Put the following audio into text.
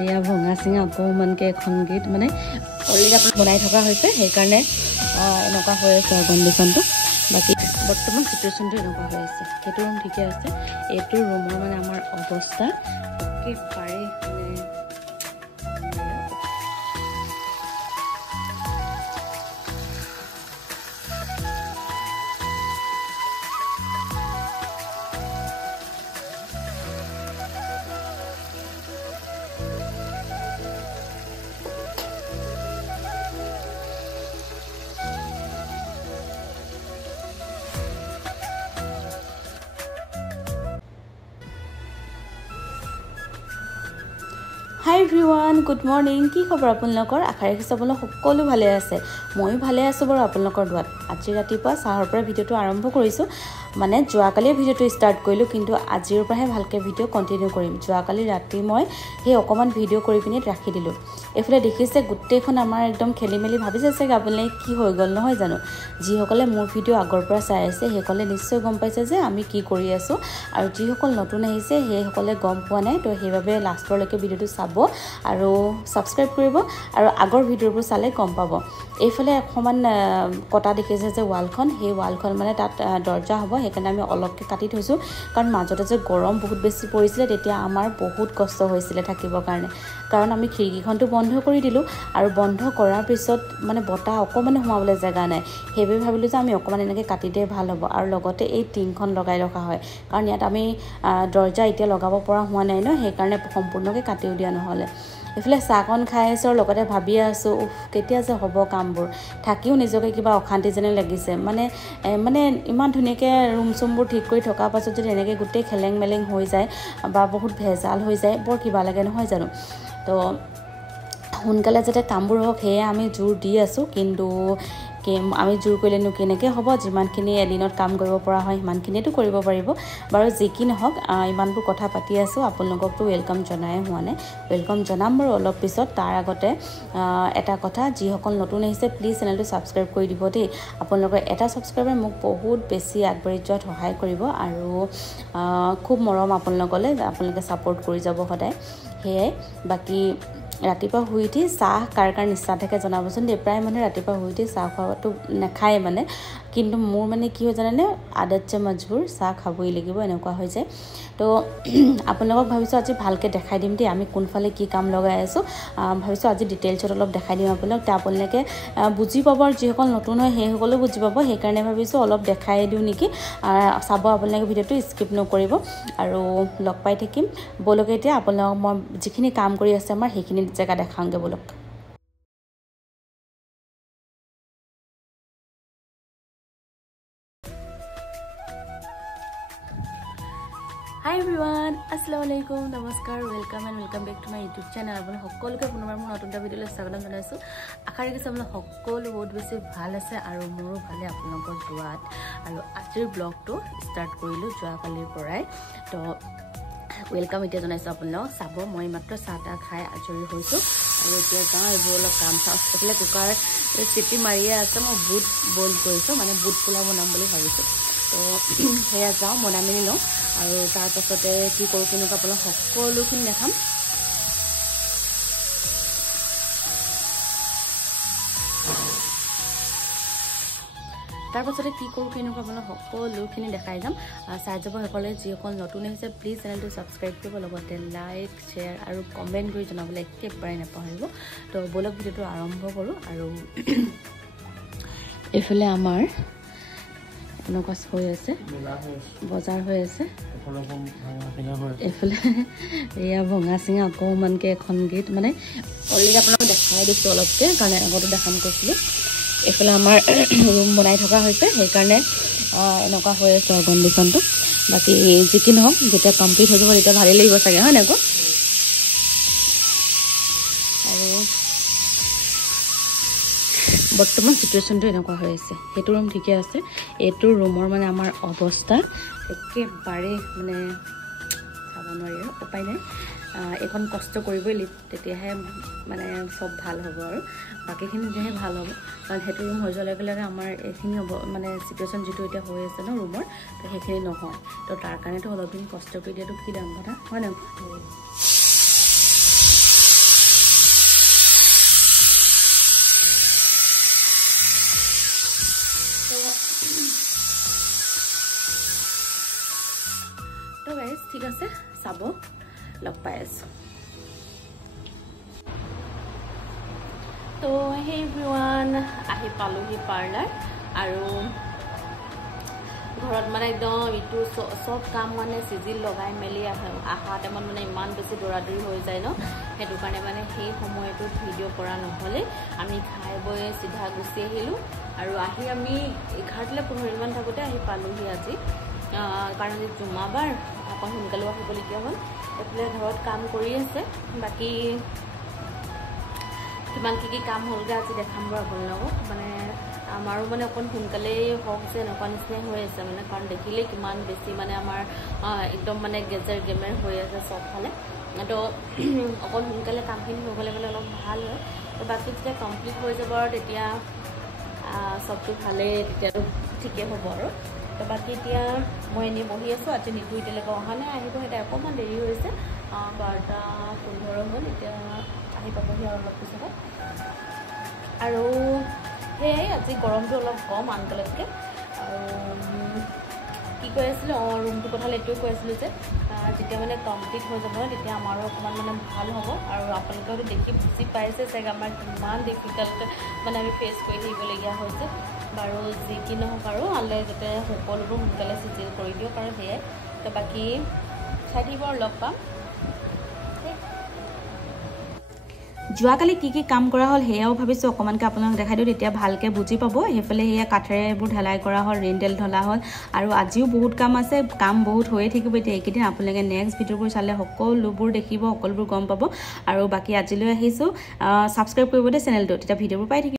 এয়া ভঙা চিঙা অকণমানকৈ এখন গেট মানে অলৰেডি আপোনাৰ বনাই থকা হৈছে, সেইকাৰণে এনেকুৱা হৈ আছে আৰু কণ্ডিশ্যনটো। বাকী বৰ্তমান চিটুৱেশ্যনটো এনেকুৱা হৈ আছে। সেইটো ৰুম ঠিকে আছে, এইটো ৰুমৰ মানে আমাৰ অৱস্থা একেবাৰে মানে হাই এভৰিৱান, গুড মৰ্ণিং। কি খবৰ আপোনালোকৰ? আশা ৰাখিছোঁ আপোনালোক সকলো ভালে আছে। ময়ো ভালে আছোঁ বাৰু আপোনালোকৰ দুৱাত। আজি ৰাতিপুৱা চাহৰ পৰা ভিডিঅ'টো আৰম্ভ কৰিছোঁ। মানে যোৱাকালিয়ে ভিডিঅ'টো ষ্টাৰ্ট কৰিলোঁ, কিন্তু আজিৰ পৰাহে ভালকৈ ভিডিঅ' কণ্টিনিউ কৰিম। যোৱাকালি ৰাতি মই সেই অকণমান ভিডিঅ' কৰি পিনি ৰাখি দিলোঁ। এইফালে দেখিছে গোটেইখন আমাৰ একদম খেলি মেলি, ভাবিছে চাগে আপোনালোকে কি হৈ গ'ল নহয় জানো। যিসকলে মোৰ ভিডিঅ' আগৰ পৰা চাই আছে সেইসকলে নিশ্চয় গম পাইছে যে আমি কি কৰি আছোঁ, আৰু যিসকল নতুন আহিছে সেইসকলে গম পোৱা নাই। তো সেইবাবে লাষ্টলৈকে ভিডিঅ'টো চাব আৰু ছাবস্ক্ৰাইব কৰিব, আৰু আগৰ ভিডিঅ'বোৰ চালে গম পাব। এইফালে অকণমান কটা দেখিছে যে ৱালখন, সেই ৱালখন মানে তাত দৰ্জা হ'ব, সেইকাৰণে আমি অলপকৈ কাটি থৈছোঁ। কাৰণ মাজতে যে গৰম বহুত বেছি পৰিছিলে, তেতিয়া আমাৰ বহুত কষ্ট হৈছিলে থাকিবৰ কাৰণে। কাৰণ আমি খিৰিকীখনটো বন্ধ কৰি দিলোঁ, আৰু বন্ধ কৰাৰ পিছত মানে বতাহ অকণমানো সোমাবলৈ জেগা নাই। সেইবাবে ভাবিলোঁ যে আমি অকণমান এনেকৈ কাটি দিয়ে ভাল হ'ব, আৰু লগতে এই টিংখন লগাই ৰখা হয়। কাৰণ ইয়াত আমি দৰ্জা এতিয়া লগাব পৰা হোৱা নাই ন, সেইকাৰণে সম্পূৰ্ণকৈ কাটিও দিয়া নহ'লে। এইফালে চাহকণ খাই আছোঁ, আৰু লগতে ভাবি আছোঁ কেতিয়া যে হ'ব কামবোৰ। থাকিও নিজকে কিবা অশান্তি যেনে লাগিছে। মানে ইমান ধুনীয়াকৈ ৰুম চুমবোৰ ঠিক কৰি থকাৰ পাছত যদি এনেকৈ গোটেই খেলেং মেলেং হৈ যায় বা বহুত ভেজাল হৈ যায়, বৰ কিবা লাগে নহয় জানো। তো সোনকালে যাতে কামবোৰ হওক সেয়ে আমি জোৰ দি আছোঁ, কিন্তু আমি জোৰ কৰিলেনো কেনেকৈ হ'ব। যিমানখিনি এদিনত কাম কৰিব পৰা হয় সিমানখিনিয়েতো কৰিব পাৰিব। বাৰু যি কি নহওক, ইমানবোৰ কথা পাতি আছোঁ, আপোনালোককতো ৱেলকাম জনাই হোৱা নাই। ৱেলকাম জনাম বাৰু অলপ পিছত। তাৰ আগতে এটা কথা, যিসকল নতুন আহিছে প্লিজ চেনেলটো ছাবস্ক্ৰাইব কৰি দিব দেই। আপোনালোকৰ এটা ছাবস্ক্ৰাইবে মোক বহুত বেছি আগবাঢ়ি যোৱাত সহায় কৰিব, আৰু খুব মৰম আপোনালোকলৈ, আপোনালোকে ছাপোৰ্ট কৰি যাব সদায়। সেয়াই। বাকী ৰাতিপুৱা শুই উঠি চাহ কাৰ কাৰ নিচা থাকে জনাবচোন দেই। প্ৰায় মানুহে ৰাতিপুৱা শুই উঠি চাহ খোৱাটো নাখায় মানে, কিন্তু মোৰ মানে কি হয় জানেনে, আদত যে মজবুৰ, চাহ খাবই লাগিব, এনেকুৱা হৈ যায়। তো আপোনালোকক ভাবিছোঁ আজি ভালকৈ দেখাই দিম দেই, আমি কোনফালে কি কাম লগাই আছোঁ। ভাবিছোঁ আজি ডিটেইলছত অলপ দেখাই দিম আপোনালোক, তেতিয়া আপোনালোকে বুজি পাব, আৰু যিসকল নতুন হয় সেইসকলেও বুজি পাব। সেইকাৰণে ভাবিছোঁ অলপ দেখাই দিওঁ নেকি। চাব আপোনালোকে, ভিডিঅ'টো স্কিপ নকৰিব, আৰু লগ পাই থাকিম। ব'লক এতিয়া আপোনালোকক মই যিখিনি কাম কৰি আছে আমাৰ সেইখিনি জেগা দেখাওঁগৈ ব'লক। হাই এভৰিৱান, আসসালামু আলাইকুম, নমস্কাৰ, welcome back to my YouTube channel. আপোনালোক সকলোকে পুনৰবাৰ মোৰ নতুন এটা ভিডিঅ'লৈ স্বাগতম জনাইছোঁ। আশা ৰাখিছোঁ আপোনালোক সকলো বহুত বেছি ভাল আছে, আৰু মোৰো ভালে আপোনালোকৰ দুৱাত। আৰু আজিৰ ব্লগটো ষ্টাৰ্ট কৰিলোঁ যোৱাকালিৰ পৰাই। তো ৱেলকাম এতিয়া জনাইছোঁ আপোনালোকক। চাব, মই মাত্ৰ চাহ তাহ খাই আজৰি হৈছোঁ, আৰু এতিয়া যাওঁ এইবোৰ অলপ কাম চাওঁ। এইফালে কুকাৰ চিটি মাৰিয়ে আছে, মই বুট বইল কৰিছোঁ, মানে বুট পোলাও বনাম বুলি ভাবিছোঁ। তো সেয়া যাওঁ, বনাই মেলি লওঁ, আৰু তাৰপাছতে কি কৰোঁ কেনেকুৱা আপোনালোক সকলোখিনি দেখাম। তাৰপাছতে কি কৰোঁ কেনেকুৱা আপোনালোক সকলোখিনি দেখাই যাম। চাই যাব সকলোৱে, যিসকল নতুন আহিছে প্লিজ চেনেলটো ছাবস্ক্ৰাইব কৰিব, লগতে লাইক শ্বেয়াৰ আৰু কমেণ্ট কৰি জনাবলৈ একেবাৰে নাপাহৰিব। তো ব'লক ভিডিঅ'টো আৰম্ভ কৰোঁ। আৰু এইফালে আমাৰ এনেকুৱা হৈ আছে, বজাৰ হৈ আছে। এইফালে এয়া ভঙা চিঙা অকণমানকৈ এখন গেট, মানে অলৰেডি আপোনালোকক দেখাই দিছোঁ অলপকৈ, কাৰণ আগতো দেখাম কৈছিলোঁ। এইফালে আমাৰ ৰুম বনাই থকা হৈছে, সেইকাৰণে এনেকুৱা হৈ আছে আৰু কণ্ডিশ্যনটো। বাকী যি কি নহওক, যেতিয়া কমপ্লিট হৈ যাব তেতিয়া ভালেই লাগিব চাগে, হয় নাই আকৌ। আৰু বৰ্তমান চিটুৱেশ্যনটো এনেকুৱা হৈ আছে। সেইটো ৰুম ঠিকে আছে, এইটো ৰুমৰ মানে আমাৰ অৱস্থা একেবাৰে মানে চাব নোৱাৰি, আৰু উপায় নাই। এইখন কষ্ট কৰিবই লাগিব, তেতিয়াহে মানে চব ভাল হ'ব, আৰু বাকীখিনি তেতিয়াহে ভাল হ'ব। কাৰণ সেইটো ৰুম হৈ যোৱাৰ লগে লগে আমাৰ এইখিনি হ'ব, মানে চিটুৱেশ্যন যিটো এতিয়া হৈ আছে ন ৰুমৰ, তো সেইখিনি নহয়। তো তাৰ কাৰণেতো অলপ দিন কষ্ট কৰি দিয়াটো কি ডাঙৰ কথা, হয় নাই। গাইজ ঠিক আছে চাব লগ পাই আছো তো হে এভৰিৱান আহি পালোহি পাৰ্লাৰ আৰু ঘৰত মানে একদম ইটো সব কাম মানে সিজিল লগাই মেলি আহা টাইমত মানে ইমান বেছি দৌৰাদৌৰি হৈ যায় ন সেইটো কাৰণে মানে সেই সময়টো ভিডিঅ' কৰা নহ'লে আমি খাই বৈ চিধা গুচি আহিলোঁ আৰু আহি আমি 11:15 মান থাকোঁতে আহি পালোহি আজি কাৰণ আজি জুমাবাৰ অকণ সোনকালেও আহিবলগীয়া হ'ল এইফালে ঘৰত কাম কৰি আছে বাকী কিমান কি কাম হ'লগৈ আজি দেখাম বাৰু আপোনালোকক মানে আমাৰো মানে অকণ সোনকালেই হওক যে এনেকুৱা নিচিনাই হৈ আছে মানে কাৰণ দেখিলে কিমান বেছি মানে আমাৰ একদম মানে গেজেৰ গেমেৰ হৈ আছে চবফালে তো অকণ সোনকালে কামখিনি হ'বলৈ গ'লে অলপ ভাল হয় তো বাকী যেতিয়া কমপ্লিট হৈ যাব আৰু তেতিয়া চবটো ভালেই তেতিয়াতো ঠিকেই হ'ব আৰু তো বাকী এতিয়া মই এনেই বহি আছোঁ আজি নিতু এতিয়ালৈকে অহা নাই আহিব এতিয়া অকণমান দেৰি হৈছে 12:15 হ'ল এতিয়া আহি পাবহি আৰু অলপ পিছতে আৰু সেয়াই আজি গৰমটো অলপ কম আনকালতকৈ আৰু কি কৈ আছিলোঁ ৰুমটোৰ কথা এইটোৱে কৈ আছিলোঁ যে যেতিয়া মানে কমপ্লিট হৈ যাব তেতিয়া আমাৰো অকণমান মানে ভাল হ'ব আৰু আপোনালোকেও দেখি বুজি পাইছে চাগে আমাৰ কিমান ডিফিকাল্ট মানে আমি ফেচ কৰি থাকিবলগীয়া হৈছে বাৰু যি কি নহওক আৰু আল্লাই যাতে সকলোবোৰ সোনকালে চিজিল কৰি দিয়ক আৰু সেয়াই তো বাকী চাই থাকিব আৰু লগ পাম যোৱাকালি কি কাম কৰা হ'ল সেয়াও ভাবিছোঁ অকণমানকৈ আপোনালোক দেখাই দিওঁ তেতিয়া ভালকৈ বুজি পাব সেইফালে সেয়া কাঠেৰে এইবোৰ ঢালাই কৰা হ'ল ৰেণ্ডেল ঢলা হ'ল আৰু আজিও বহুত কাম আছে কাম বহুত হৈয়ে থাকিব এতিয়া এইকেইদিন আপোনালোকে নেক্সট ভিডিঅ'বোৰ চালে সকলোবোৰ দেখিব সকলোবোৰ গম পাব আৰু বাকী আজিলৈ আহিছোঁ ছাবস্ক্ৰাইব কৰিব দেই চেনেলটো তেতিয়া ভিডিঅ'বোৰ পাই থাকিব